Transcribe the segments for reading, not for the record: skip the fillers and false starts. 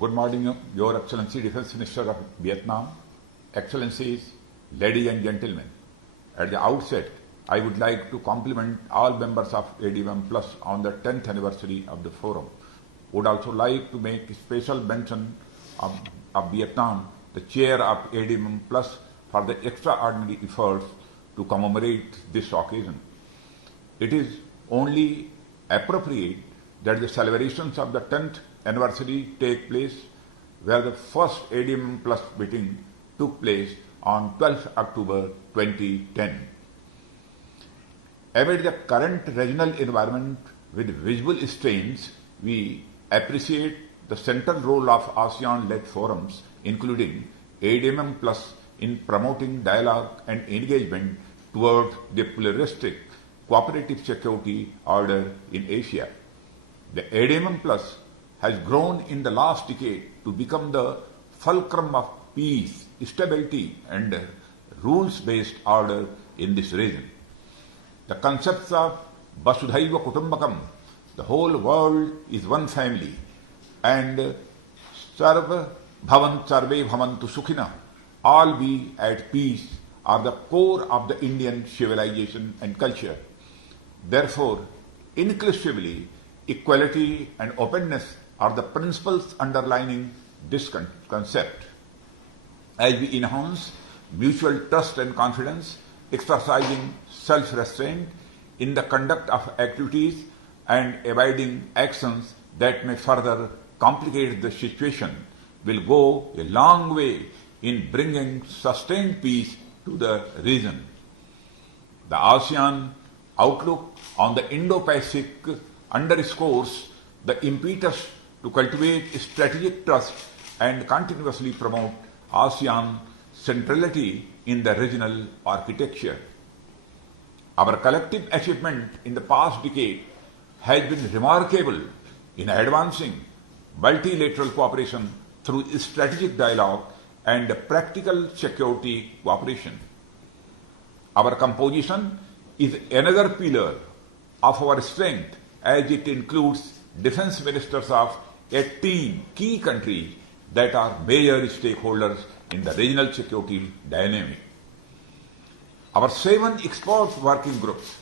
Good morning, Your Excellency Defense Minister of Vietnam, Excellencies, ladies and gentlemen. At the outset, I would like to compliment all members of ADM Plus on the 10th anniversary of the forum. Would also like to make special mention of Vietnam, the chair of ADM Plus, for the extraordinary efforts to commemorate this occasion. It is only appropriate that the celebrations of the 10th anniversary take place where the first ADM Plus meeting took place on 12th October 2010. Amid the current regional environment with visible strains, we appreciate the central role of ASEAN-led forums, including ADM Plus, in promoting dialogue and engagement towards the pluralistic, cooperative security order in Asia. The ADM Plus has grown in the last decade to become the fulcrum of peace, stability, and rules-based order in this region. The concepts of Vasudhaiva Kutumbakam, the whole world is one family, and Sarva Bhavan Sarve Bhavantu Sukhina, all be at peace, are the core of the Indian civilization and culture. Therefore, inclusively, equality and openness are the principles underlining this concept. As we enhance mutual trust and confidence, exercising self-restraint in the conduct of activities and avoiding actions that may further complicate the situation, will go a long way in bringing sustained peace to the region. The ASEAN outlook on the Indo-Pacific underscores the impetus to cultivate strategic trust and continuously promote ASEAN centrality in the regional architecture. Our collective achievement in the past decade has been remarkable in advancing multilateral cooperation through strategic dialogue and practical security cooperation. Our composition is another pillar of our strength, as it includes defense ministers of 18 key countries that are major stakeholders in the regional security dynamic. Our 7 expert working groups,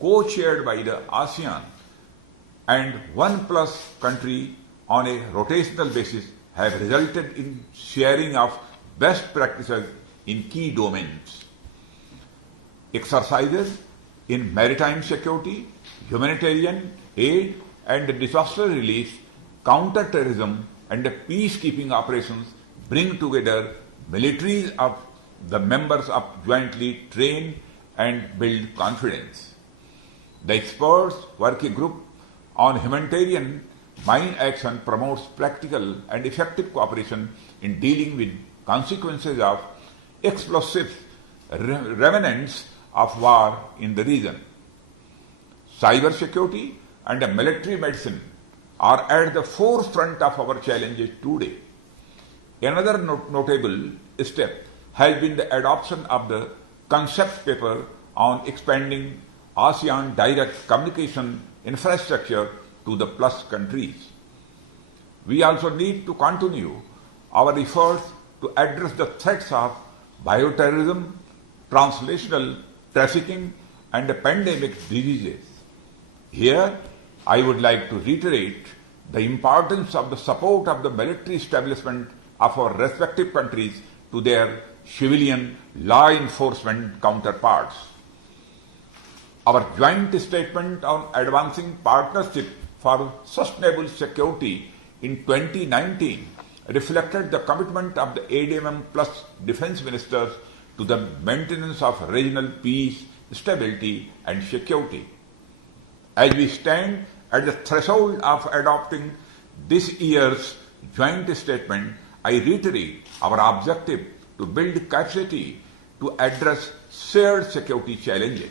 co-chaired by the ASEAN and 1+ country on a rotational basis, have resulted in sharing of best practices in key domains. Exercises in maritime security, humanitarian aid and disaster relief, counter-terrorism and peacekeeping operations bring together militaries of the members of jointly train and build confidence. The experts working group on humanitarian mine action promotes practical and effective cooperation in dealing with consequences of explosive remnants of war in the region. Cyber security and military medicine are at the forefront of our challenges today. Another notable step has been the adoption of the concept paper on expanding ASEAN direct communication infrastructure to the plus countries. We also need to continue our efforts to address the threats of bioterrorism, translational trafficking, and pandemic diseases. Here, I would like to reiterate the importance of the support of the military establishment of our respective countries to their civilian law enforcement counterparts. Our joint statement on advancing partnership for sustainable security in 2019 reflected the commitment of the ADM Plus defense ministers to the maintenance of regional peace, stability, and security. As we stand at the threshold of adopting this year's joint statement, I reiterate our objective to build capacity to address shared security challenges.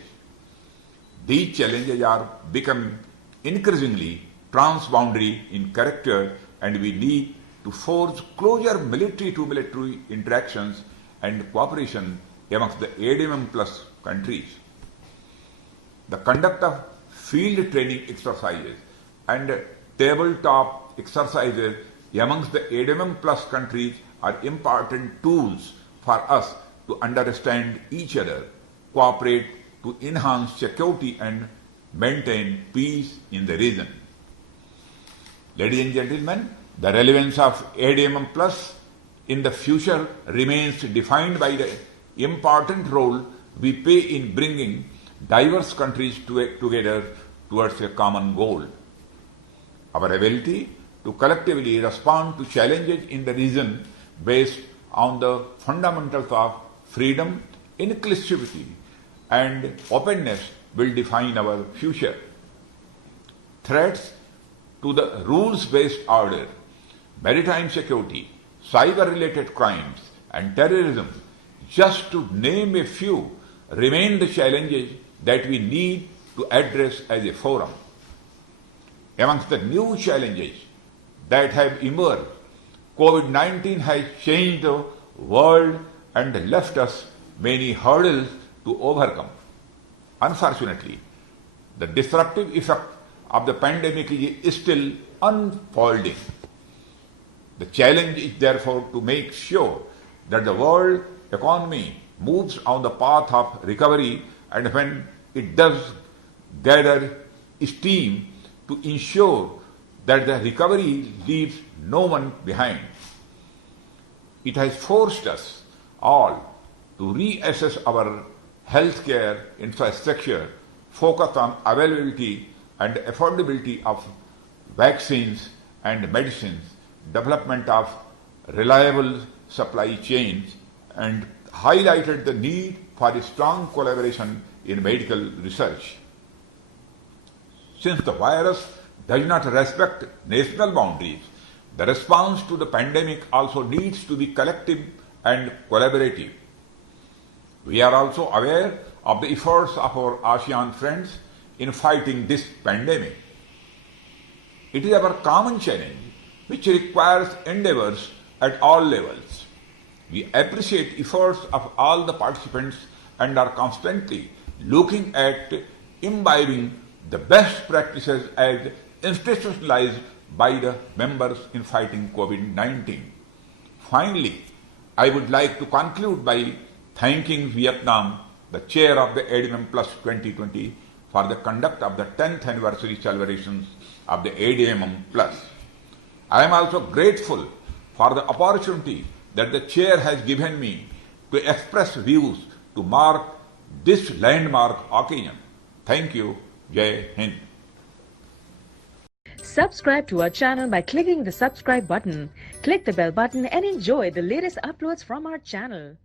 These challenges are becoming increasingly transboundary in character, and we need to forge closer military-to-military interactions and cooperation amongst the ADM Plus countries. The conduct of field training exercises and tabletop exercises amongst the ADMM Plus countries are important tools for us to understand each other, cooperate to enhance security and maintain peace in the region. Ladies and gentlemen, the relevance of ADMM Plus in the future remains defined by the important role we play in bringing diverse countries together towards a common goal. Our ability to collectively respond to challenges in the region based on the fundamentals of freedom, inclusivity, and openness will define our future. Threats to the rules-based order, maritime security, cyber-related crimes, and terrorism, just to name a few, remain the challenges that we need to address as a forum. Amongst the new challenges that have emerged, COVID-19 has changed the world and left us many hurdles to overcome. Unfortunately, the disruptive effect of the pandemic is still unfolding. The challenge is therefore to make sure that the world economy moves on the path of recovery, and when it does gather steam, to ensure that the recovery leaves no one behind. It has forced us all to reassess our healthcare infrastructure, focus on availability and affordability of vaccines and medicines, development of reliable supply chains, and highlighted the need for a strong collaboration in medical research. Since the virus does not respect national boundaries, the response to the pandemic also needs to be collective and collaborative. We are also aware of the efforts of our ASEAN friends in fighting this pandemic. It is our common challenge which requires endeavors at all levels. We appreciate efforts of all the participants and are constantly looking at imbibing the best practices as institutionalized by the members in fighting COVID-19. Finally, I would like to conclude by thanking Vietnam, the chair of the ADMM Plus 2020, for the conduct of the 10th anniversary celebrations of the ADMM Plus. I am also grateful for the opportunity that the chair has given me to express views to mark this landmark occasion. Thank you. Jai Hind. Subscribe to our channel by clicking the subscribe button. Click the bell button and enjoy the latest uploads from our channel.